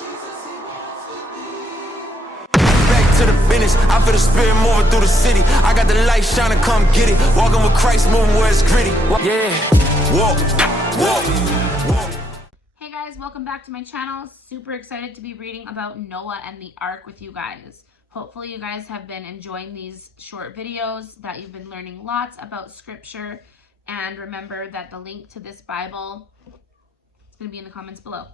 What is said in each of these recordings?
Back to the business, I feel the spirit moving through the city. I got the light shining, come get it. Walking with Christ, moving where it's gritty. Yeah, walk. Hey guys, welcome back to my channel. Super excited to be reading about Noah and the Ark with you guys. Hopefully you guys have been enjoying these short videos, that you've been learning lots about scripture. And remember that the link to this Bible is going to be in the comments below.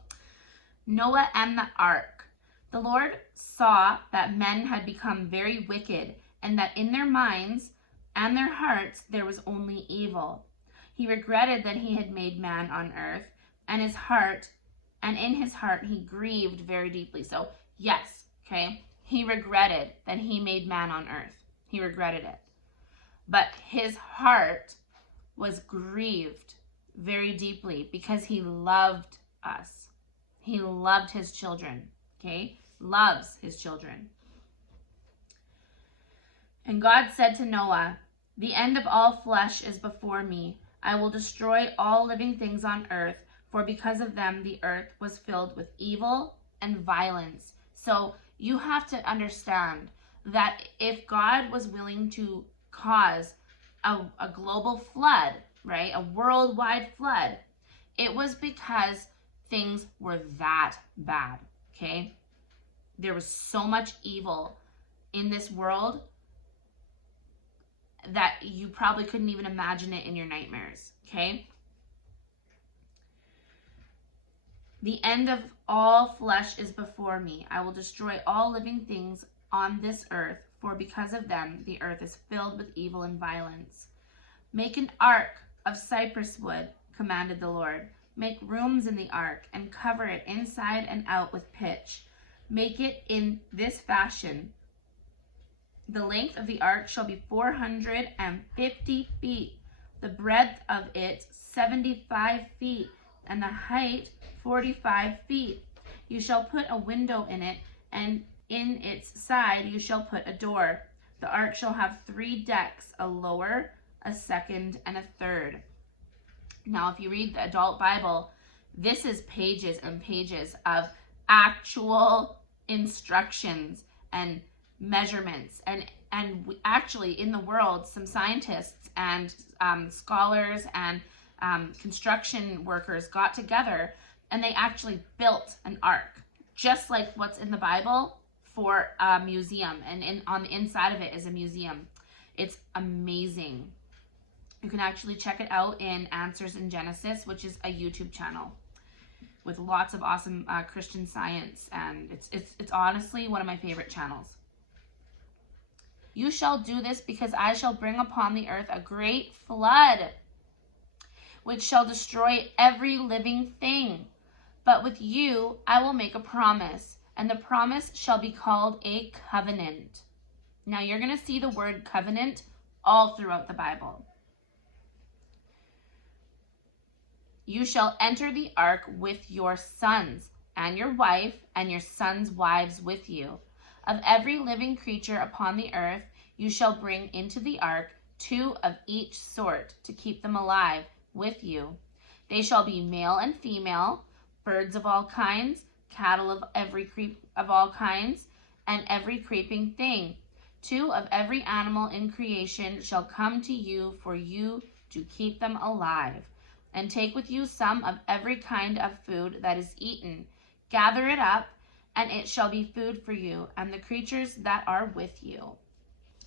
Noah and the Ark. The Lord saw that men had become very wicked, and that in their minds and their hearts there was only evil. He regretted that he had made man on earth, and in his heart he grieved very deeply. So yes, okay, he regretted that he made man on earth. He regretted it. But his heart was grieved very deeply because he loved us. He loved his children, okay? Loves his children. And God said to Noah, "The end of all flesh is before me. I will destroy all living things on earth, for because of them the earth was filled with evil and violence." So you have to understand that if God was willing to cause a global flood, right, a worldwide flood, it was because things were that bad, okay? There was so much evil in this world that you probably couldn't even imagine it in your nightmares, okay? The end of all flesh is before me. I will destroy all living things on this earth, for because of them the earth is filled with evil and violence. Make an ark of cypress wood, commanded the Lord. Make rooms in the ark and cover it inside and out with pitch. Make it in this fashion. The length of the ark shall be 450 feet, the breadth of it 75 feet, and the height 45 feet. You shall put a window in it, and in its side you shall put a door. The ark shall have 3 decks, a lower, a second, and a third. Now, if you read the adult Bible, this is pages and pages of actual instructions and measurements. And actually, in the world, some scientists and scholars and construction workers got together, and they actually built an ark, just like what's in the Bible, for a museum. And on the inside of it is a museum. It's amazing. You can actually check it out in Answers in Genesis, which is a YouTube channel with lots of awesome Christian science, and it's honestly one of my favorite channels. You shall do this because I shall bring upon the earth a great flood, which shall destroy every living thing. But with you I will make a promise, and the promise shall be called a covenant. Now you're going to see the word covenant all throughout the Bible. You shall enter the ark with your sons, and your wife, and your sons' wives with you. Of every living creature upon the earth, you shall bring into the ark 2 of each sort, to keep them alive with you. They shall be male and female, birds of all kinds, cattle of all kinds, and every creeping thing. 2 of every animal in creation shall come to you for you to keep them alive. And take with you some of every kind of food that is eaten. Gather it up, and it shall be food for you and the creatures that are with you.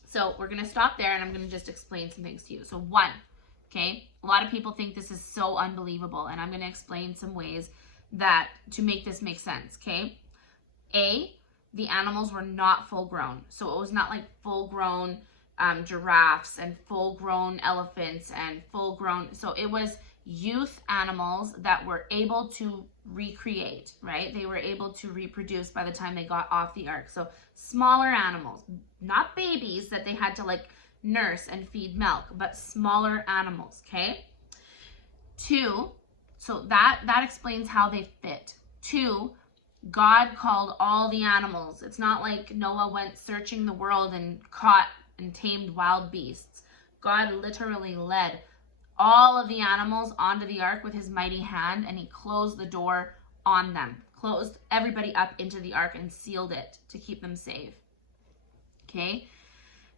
So we're going to stop there, and I'm going to just explain some things to you. So 1, okay, a lot of people think this is so unbelievable, and I'm going to explain some ways that to make this make sense, okay? A, the animals were not full grown. So it was not like full grown giraffes and full grown elephants and full grown. So it was youth animals that were able to recreate, right? They were able to reproduce by the time they got off the ark. So smaller animals, not babies that they had to like nurse and feed milk, but smaller animals, okay? 2, so that explains how they fit. 2, God called all the animals. It's not like Noah went searching the world and caught and tamed wild beasts. God literally led all of the animals onto the ark with his mighty hand, and he closed the door on them, closed everybody up into the ark and sealed it to keep them safe. Okay?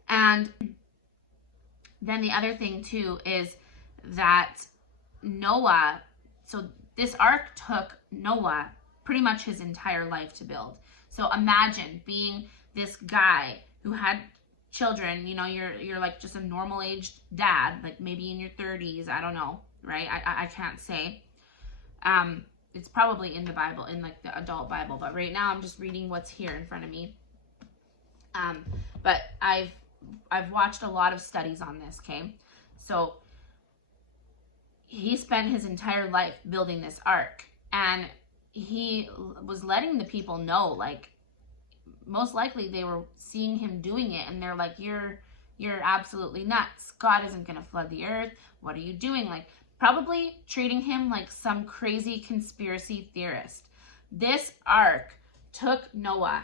And then the other thing too is that Noah, so this ark took Noah pretty much his entire life to build. So imagine being this guy who had children, you know, you're like just a normal aged dad, like maybe in your 30s, I don't know, right? I can't say. It's probably in the Bible, in like the adult Bible, but right now I'm just reading what's here in front of me. But I've watched a lot of studies on this, okay? So he spent his entire life building this ark, and he was letting the people know, like, most likely they were seeing him doing it and they're like, you're absolutely nuts. God isn't going to flood the earth. What are you doing? Like, probably treating him like some crazy conspiracy theorist. This ark took Noah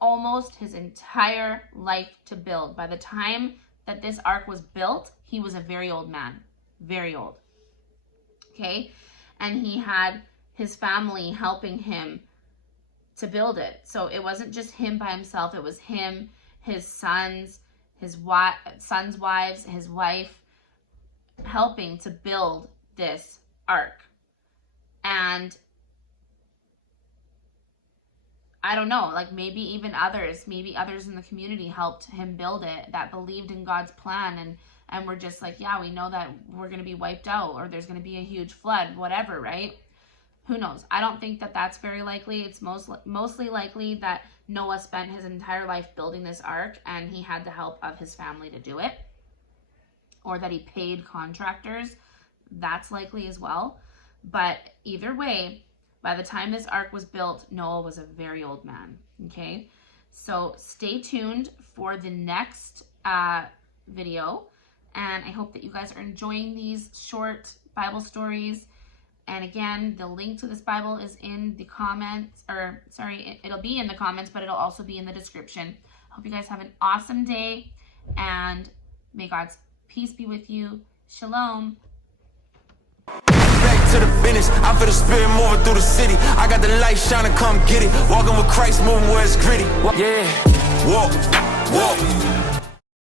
almost his entire life to build. By the time that this ark was built, he was a very old man, very old. Okay? And he had his family helping him to build it. So it wasn't just him by himself. It was him, his sons, sons' wives, his wife, helping to build this ark. And I don't know, like maybe even others in the community helped him build it, that believed in God's plan and were just like, yeah, we know that we're going to be wiped out, or there's going to be a huge flood, whatever, right? Who knows? I don't think that that's very likely. It's mostly likely that Noah spent his entire life building this ark and he had the help of his family to do it, or that he paid contractors. That's likely as well. But either way, by the time this ark was built, Noah was a very old man. Okay? So stay tuned for the next video. And I hope that you guys are enjoying these short Bible stories. And again, the link to this Bible is in the comments, or sorry, it'll be in the comments, but it'll also be in the description. Hope you guys have an awesome day, and may God's peace be with you. Shalom. Back to the finish, I feel the spirit moving through the city. I got the light shining, come get it. Walking with Christ, moving where it's gritty. Yeah, walk.